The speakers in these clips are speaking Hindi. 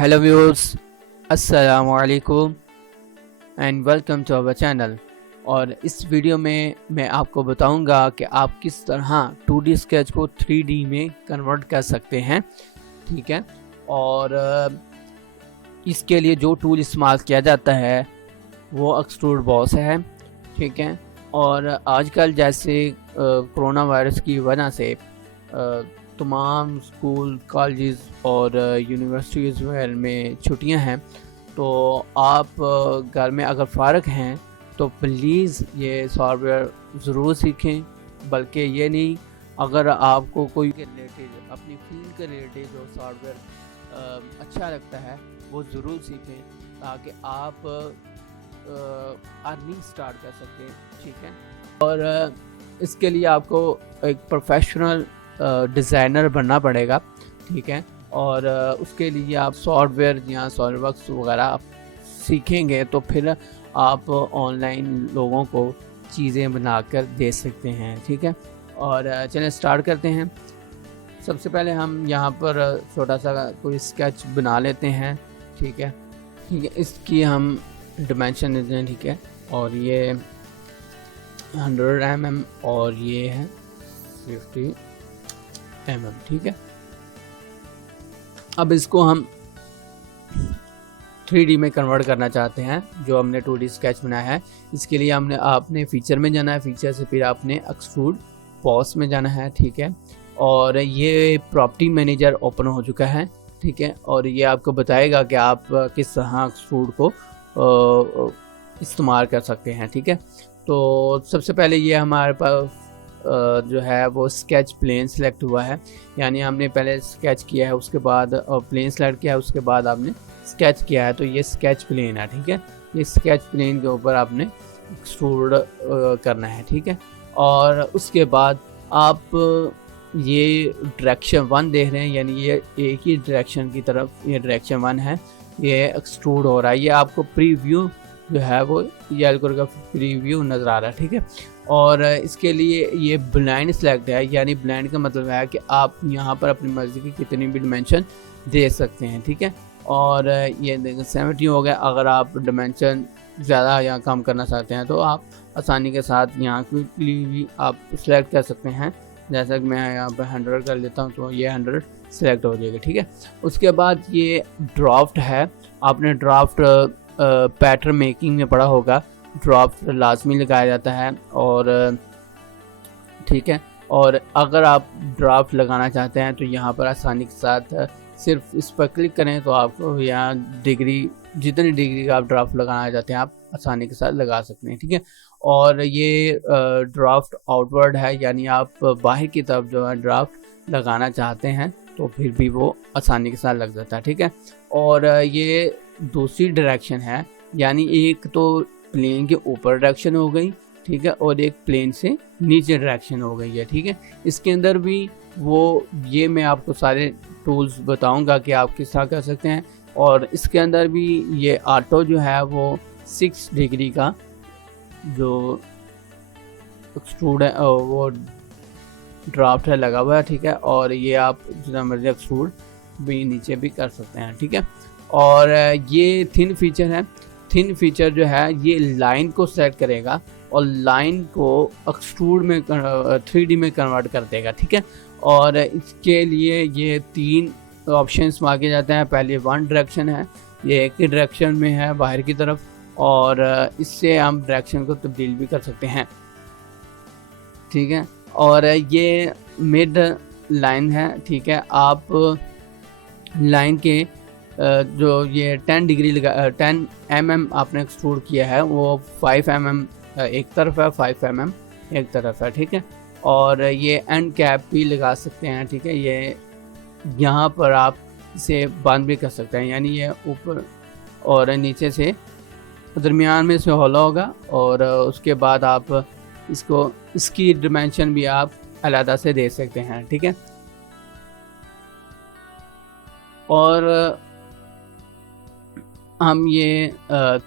हेलो व्यूअर्स, अस्सलामु अलैकुम and welcome to our channel. और इस वीडियो में मैं आपको बताऊंगा कि आप किस तरह 2D स्केच को 3D में कन्वर्ट कर सकते हैं। ठीक है, और इसके लिए जो टूल इस्तेमाल किया जाता है वो एक्सट्रूड बॉस है। ठीक है, और आजकल जैसे कोरोना वायरस की वजह से तमाम स्कूल, कॉलेजेस और यूनिवर्सिटीज़ में छुट्टियां हैं, तो आप घर में अगर फ़ारग हैं तो प्लीज़ ये सॉफ्टवेयर ज़रूर सीखें। बल्कि ये नहीं, अगर आपको कोई के रिलेटेड, अपनी फील्ड के रिलेटेड जो सॉफ्टवेयर अच्छा लगता है वो ज़रूर सीखें, ताकि आप अर्निंग स्टार्ट कर सकें। ठीक है, और इसके लिए आपको एक प्रोफेशनल डिज़ाइनर बनना पड़ेगा। ठीक है, और उसके लिए आप सॉफ्टवेयर या सॉलिडवर्क्स वगैरह आप सीखेंगे तो फिर आप ऑनलाइन लोगों को चीज़ें बनाकर दे सकते हैं। ठीक है, और चलिए स्टार्ट करते हैं। सबसे पहले हम यहाँ पर छोटा सा कोई स्केच बना लेते हैं। ठीक है, इसकी हम डिमेंशन देते हैं। ठीक है, और ये 100 mm और ये है 50 mm। ठीक है, अब इसको हम 3D में कन्वर्ट करना चाहते हैं जो हमने 2D स्केच बनाया है। इसके लिए आपने फीचर में जाना है, फीचर से फिर आपने एक्सट्रूड बॉस में जाना है। ठीक है, और ये प्रॉपर्टी मैनेजर ओपन हो चुका है। ठीक है, और ये आपको बताएगा कि आप किस तरह एक्सट्रूड को इस्तेमाल कर सकते हैं। ठीक है, तो सबसे पहले ये हमारे पास जो है वो स्केच प्लेन सेलेक्ट हुआ है, यानी हमने पहले स्केच किया है, उसके बाद प्लेन सेलेक्ट किया है, उसके बाद आपने स्केच किया है, तो ये स्केच प्लेन है। ठीक है, ये स्केच प्लेन के ऊपर आपने एक्सट्रूड करना है। ठीक है, और उसके बाद आप ये डायरेक्शन 1 देख रहे हैं, यानी ये एक ही डायरेक्शन की तरफ, ये डायरेक्शन 1 है, ये एक्सट्रूड हो रहा है। ये आपको प्रीव्यू जो है वो ये एल्गोरिथम का प्रीव्यू नज़र आ रहा है। ठीक है, और इसके लिए ये ब्लाइंड सेलेक्ट है, यानी ब्लाइंड का मतलब है कि आप यहाँ पर अपनी मर्ज़ी की कितनी भी डिमेंशन दे सकते हैं। ठीक है, और ये देखें 70 हो गया। अगर आप डिमेंशन ज़्यादा या कम करना चाहते हैं तो आप आसानी के साथ यहाँ क्विकली भी आप सेलेक्ट कर सकते हैं। जैसा कि मैं यहाँ पर 100 कर लेता हूँ तो ये 100 सेलेक्ट हो जाएगा। ठीक है, उसके बाद ये ड्राफ्ट है। आपने ड्राफ्ट पैटर्न मेकिंग में पढ़ा होगा, ड्राफ्ट लाजमी लगाया जाता है। और ठीक है, और अगर आप ड्राफ्ट लगाना चाहते हैं तो यहाँ पर आसानी के साथ सिर्फ इस पर क्लिक करें तो आपको यहाँ डिग्री, जितनी डिग्री का आप ड्राफ्ट लगाना चाहते हैं आप आसानी के साथ लगा सकते हैं। ठीक है, और ये ड्राफ्ट आउटवर्ड है, यानी आप बाहर की तरफ जो है ड्राफ्ट लगाना चाहते हैं तो फिर भी वो आसानी के साथ लग जाता है। ठीक है, और ये दूसरी डायरेक्शन है, यानी एक तो प्लेन के ऊपर डायरेक्शन हो गई। ठीक है, और एक प्लेन से नीचे डायरेक्शन हो गई है। ठीक है, इसके अंदर भी वो ये मैं आपको सारे टूल्स बताऊंगा कि आप किस तरह कर सकते हैं। और इसके अंदर भी ये ऑटो जो है वो 6 डिग्री का जो एक्सट्रूड है वो ड्राफ्ट है लगा हुआ है। ठीक है, और ये आप जितना मर्जी एक्सट्रूड भी नीचे भी कर सकते हैं। ठीक है, और ये थिन फीचर है। थिन फीचर जो है ये लाइन को सेलेक्ट करेगा और लाइन को एक्सट्रूड में 3D में कन्वर्ट कर देगा। ठीक है, और इसके लिए ये 3 ऑप्शंस मांगे जाते हैं। पहले 1 डायरेक्शन है, ये एक ही डायरेक्शन में है बाहर की तरफ, और इससे हम डायरेक्शन को तब्दील भी कर सकते हैं। ठीक है, और ये मिड लाइन है। ठीक है, आप लाइन के जो ये 10 डिग्री लगा 10 mm आपने एक्सट्रूड किया है, वो 5 mm एक तरफ है, 5 mm एक तरफ है। ठीक है, और ये एंड कैप भी लगा सकते हैं। ठीक है, ये यहाँ पर आप इसे बंद भी कर सकते हैं, यानी ये ऊपर और नीचे से दरमियान में से हौला होगा, और उसके बाद आप इसकी डिमेंशन भी आप अलग से दे सकते हैं। ठीक है, और हम ये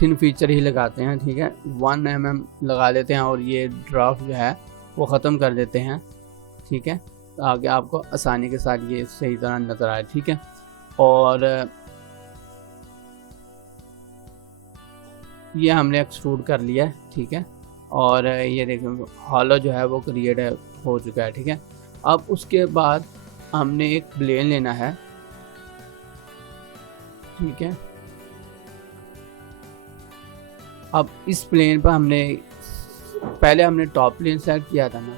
थिन फीचर ही लगाते हैं। ठीक है, 1 mm लगा लेते हैं और ये ड्राफ्ट जो है वो ख़त्म कर देते हैं। ठीक है, ताकि आपको आसानी के साथ ये सही तरह नज़र आए। ठीक है, और ये हमने एक्सट्रूड कर लिया है, ठीक है। और ये देखिए हॉलो जो है वो क्रिएट हो चुका है, ठीक है। अब उसके बाद हमने एक प्लेन लेना है, ठीक है। अब इस प्लेन पर पहले हमने टॉप प्लेन सेलेक्ट किया था ना,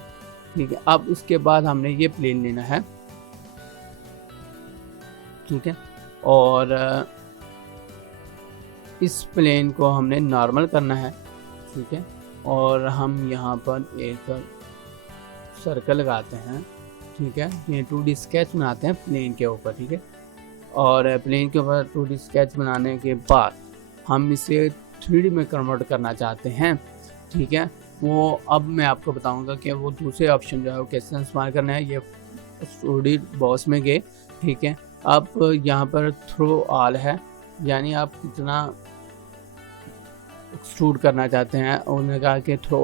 ठीक है। अब इसके बाद हमने ये प्लेन लेना है, ठीक है। और इस प्लेन को हमने नॉर्मल करना है, ठीक है। और हम यहाँ पर एक सर्कल लगाते हैं, ठीक है। ये 2D स्केच बनाते हैं प्लेन के ऊपर, ठीक है। और प्लेन के ऊपर 2D स्केच बनाने के बाद हम इसे 3D में कन्वर्ट करना चाहते हैं, ठीक है। वो अब मैं आपको बताऊंगा कि वो दूसरे ऑप्शन जो है वो कैसे इस्तेमाल करना है। ये 2D बॉस में गए, ठीक है। अब यहाँ पर थ्रो ऑल है, यानी आप कितना एक्सट्रूड करना चाहते हैं। उन्होंने कहा कि थ्रो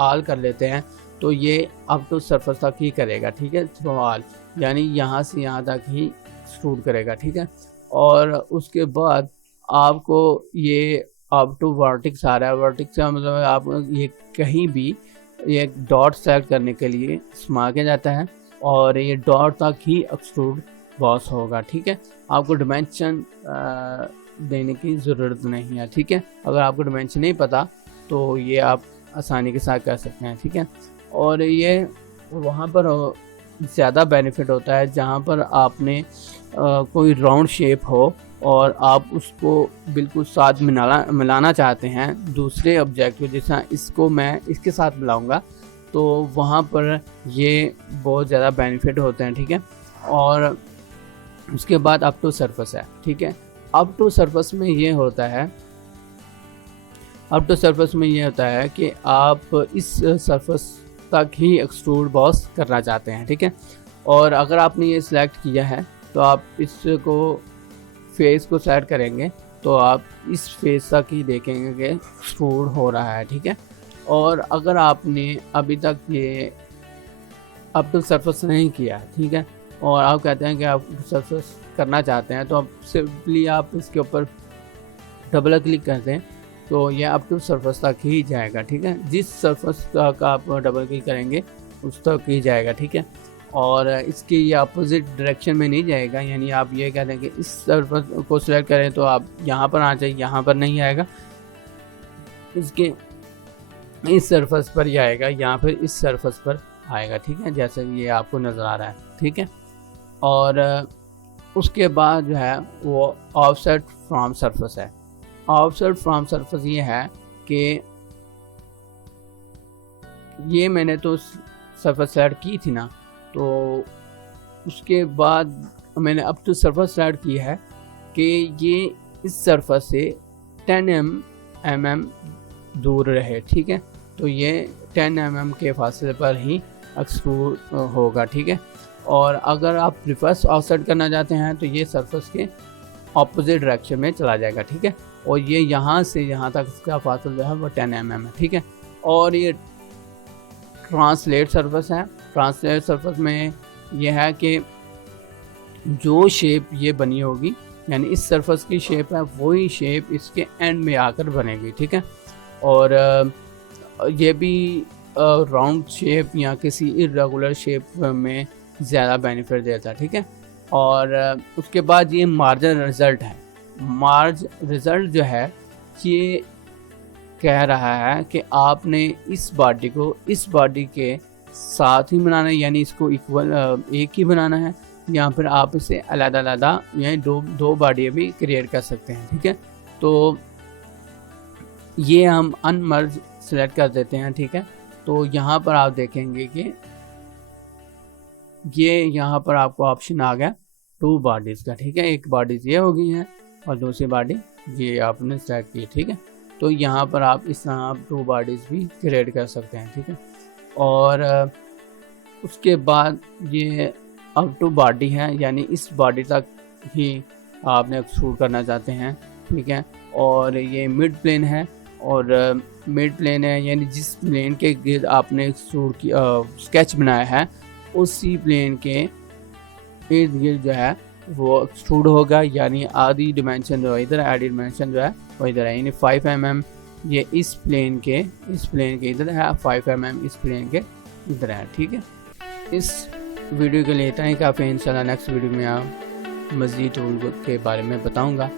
ऑल कर लेते हैं, तो ये अप टू सरफेस तक ही करेगा, ठीक है। थ्रो ऑल यानी यहाँ से यहाँ तक ही एक्सट्रूड करेगा, ठीक है। और उसके बाद आपको ये अप टू वर्टिक्स आ रहा है। वर्टिक्स का मतलब आप ये कहीं भी एक डॉट सेलेक्ट करने के लिए इस्तेमाल किया जाता है, और ये डॉट तक ही एक्सट्रूड बॉस होगा, ठीक है। आपको डिमेंशन देने की ज़रूरत नहीं है, ठीक है। अगर आपको डिमेंशन नहीं पता तो ये आप आसानी के साथ कर सकते हैं, ठीक है। और ये वहाँ पर ज़्यादा बेनिफिट होता है जहाँ पर आपने कोई राउंड शेप हो और आप उसको बिल्कुल साथ मिलाना चाहते हैं दूसरे ऑब्जेक्ट को, जैसा इसको मैं इसके साथ मिलाऊंगा, तो वहाँ पर ये बहुत ज़्यादा बेनिफिट होते हैं, ठीक है। और उसके बाद अप टू सरफेस है, ठीक है। अप टू सरफेस में ये होता है कि आप इस सरफेस तक ही एक्सट्रूड बॉस करना चाहते हैं, ठीक है। और अगर आपने ये सिलेक्ट किया है तो आप इसको फेस को सेलेक्ट करेंगे तो आप इस फेस तक ही देखेंगे कि एक्सट्रूड हो रहा है, ठीक है। और अगर आपने अभी तक ये अप टू सरफेस नहीं किया, ठीक है, और आप कहते हैं कि आप सरफेस करना चाहते हैं, तो आप सिंपली आप इसके ऊपर डबल क्लिक कर दें तो ये अप टू सरफेस तक ही जाएगा, ठीक है। जिस सरफेस तक आप डबल क्लिक करेंगे उस तक ही जाएगा, ठीक है। और इसकी ये अपोजिट डायरेक्शन में नहीं जाएगा, यानी आप ये कहते हैं कि इस सरफेस को सिलेक्ट करें तो आप यहाँ पर आना चाहिए, यहाँ पर नहीं आएगा, इसके इस सरफेस पर ही आएगा, यहाँ पर इस सरफेस पर आएगा, ठीक है, जैसे ये आपको नज़र आ रहा है, ठीक है। और उसके बाद जो है वो ऑफसेट फ्रॉम सरफेस है। ऑफसेट फ्रॉम सरफेस ये है कि ये मैंने तो सरफेस सेलेक्ट की थी ना, तो उसके बाद मैंने अप टू सरफेस सेलेक्ट की है कि ये इस सरफेस से 10 mm दूर रहे, ठीक है। तो ये 10 mm के फासले पर ही एक्सट्रूड होगा, ठीक है। और अगर आप रिवर्स ऑफसेट करना चाहते हैं तो ये सरफेस के ऑपोजिट डायरेक्शन में चला जाएगा, ठीक है। और ये यहाँ से यहाँ तक इसका फासला जो है वो 10 mm है, ठीक है। और ये ट्रांसलेट सरफेस है। ट्रांसलेट सरफेस में ये है कि जो शेप ये बनी होगी, यानी इस सरफेस की शेप है वही शेप इसके एंड में आकर बनेगी, ठीक है। और ये भी राउंड शेप या किसी इरेगुलर शेप में ज़्यादा बेनिफिट देता है, ठीक है। और उसके बाद ये मार्जिन रिज़ल्ट है। मार्ज रिज़ल्ट जो है ये कह रहा है कि आपने इस बॉडी को इस बॉडी के साथ ही बनाना है, यानी इसको इक्वल एक ही बनाना है, या फिर आप इसे अलग-अलग यानी दो बॉडी भी क्रिएट कर सकते हैं, ठीक है। तो ये हम अनमर्ज सेलेक्ट कर देते हैं, ठीक है। तो यहाँ पर आप देखेंगे कि ये यहाँ पर आपको ऑप्शन आ गया 2 बॉडीज़ का, ठीक है। एक बॉडीज़ ये हो गई है और दूसरी बॉडी ये आपने सेलेक्ट की, ठीक है। तो यहाँ पर आप इस तरह आप 2 बॉडीज़ भी क्रिएट कर सकते हैं, ठीक है। और उसके बाद ये अप टू बॉडी है, यानी इस बॉडी तक ही आपने एक्सट्रूड करना चाहते हैं, ठीक है। और ये मिड प्लेन है, और मिड प्लेन है यानी जिस प्लेन के गिर्द आपने एक्सट्रूड की स्केच बनाया है उसी प्लेन के इर्द गिर्द जो है वो एक्सट्रूड होगा, यानी आधी डिमेंशन जो है इधर, आधी डिमेंशन जो है वो इधर है, यानी 5 mm ये इस प्लेन के इधर है, 5 mm इस प्लेन के इधर है। ठीक है, इस वीडियो के लिए इतना ही काफ़ी है। इंशाल्लाह नेक्स्ट वीडियो में आप मज़ीद टूल के बारे में बताऊंगा।